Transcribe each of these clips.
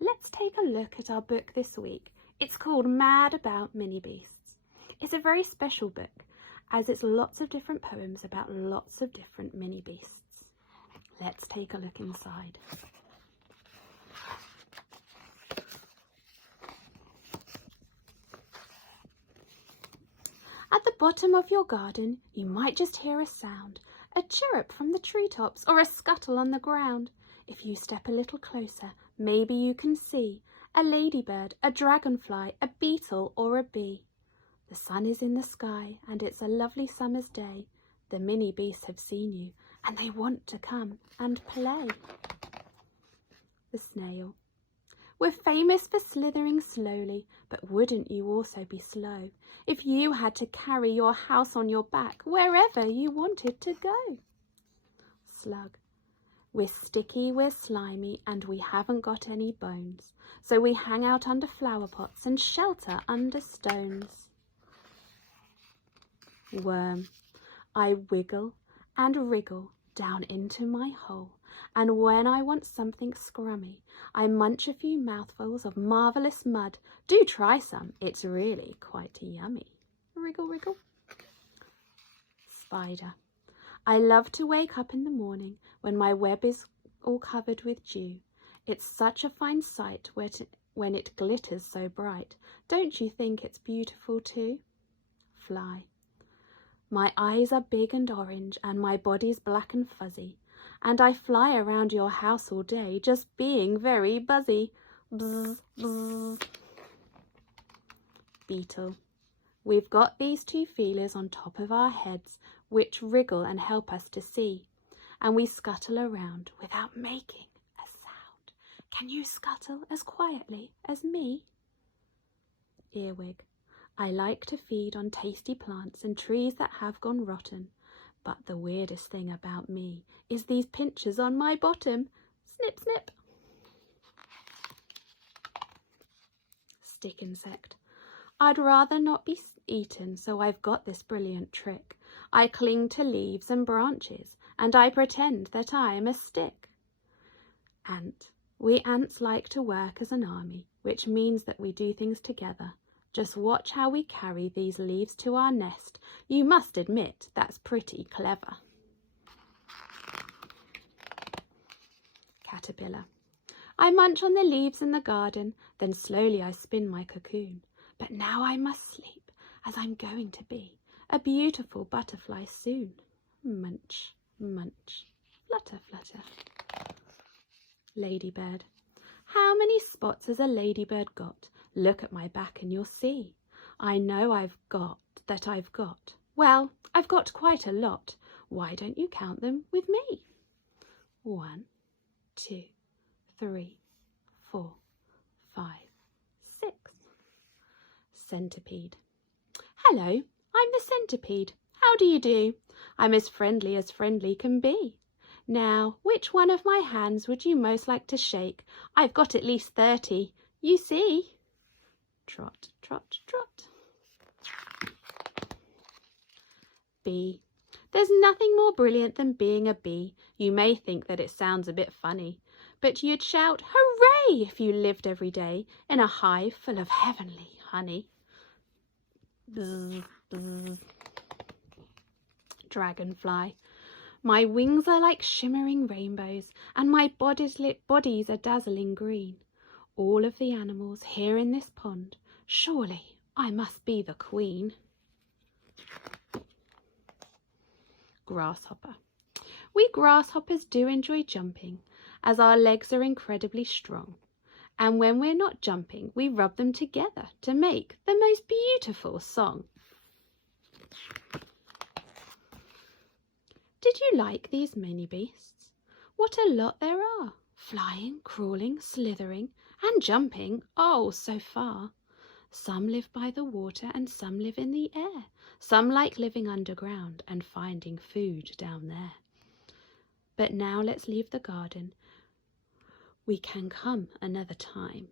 let's take a look at our book this week. It's called Mad About Minibeasts. It's a very special book as it's lots of different poems about lots of different mini beasts. Let's take a look inside. At the bottom of your garden, you might just hear a sound, a chirrup from the treetops or a scuttle on the ground. If you step a little closer, maybe you can see a ladybird, a dragonfly, a beetle or a bee. The sun is in the sky and it's a lovely summer's day. The mini beasts have seen you and they want to come and play. The snail. We're famous for slithering slowly, but wouldn't you also be slow if you had to carry your house on your back wherever you wanted to go? Slug. We're sticky, we're slimy, and we haven't got any bones, so we hang out under flower pots and shelter under stones. Worm. I wiggle and wriggle down into my hole, and when I want something scrummy, I munch a few mouthfuls of marvellous mud. Do try some, it's really quite yummy. Wriggle, wriggle. Spider. I love to wake up in the morning when my web is all covered with dew. It's such a fine sight when it glitters so bright. Don't you think it's beautiful too? Fly. My eyes are big and orange and my body's black and fuzzy, and I fly around your house all day just being very buzzy. Bzz, bzz. Beetle. We've got these two feelers on top of our heads which wriggle and help us to see, and we scuttle around without making a sound. Can you scuttle as quietly as me? Earwig. I like to feed on tasty plants and trees that have gone rotten, but the weirdest thing about me is these pinchers on my bottom. Snip, snip. Stick insect. I'd rather not be eaten, so I've got this brilliant trick. I cling to leaves and branches, and I pretend that I am a stick. Ant. We ants like to work as an army, which means that we do things together. Just watch how we carry these leaves to our nest. You must admit that's pretty clever. Caterpillar. I munch on the leaves in the garden, then slowly I spin my cocoon. But now I must sleep, as I'm going to be a beautiful butterfly soon. Munch, munch, flutter, flutter. Ladybird. How many spots has a ladybird got? Look at my back and you'll see. I know I've got. Well, I've got quite a lot. Why don't you count them with me? 1, 2, 3, 4, 5, 6. Centipede. Hello, I'm the centipede. How do you do? I'm as friendly can be. Now, which one of my hands would you most like to shake? I've got at least 30, you see. Trot, trot, trot. Bee. There's nothing more brilliant than being a bee. You may think that it sounds a bit funny, but you'd shout hooray if you lived every day in a hive full of heavenly honey. Bzz, bzz. Dragonfly. My wings are like shimmering rainbows, and my bodies are dazzling green. All of the animals here in this pond, surely I must be the queen. Grasshopper. We grasshoppers do enjoy jumping, as our legs are incredibly strong. And when we're not jumping, we rub them together to make the most beautiful song. Did you like these mini beasts? What a lot there are. Flying, crawling, slithering and jumping, oh, so far. Some live by the water and some live in the air. Some like living underground and finding food down there. But now let's leave the garden. We can come another time.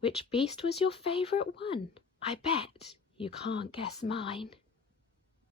Which beast was your favourite one? I bet you can't guess mine.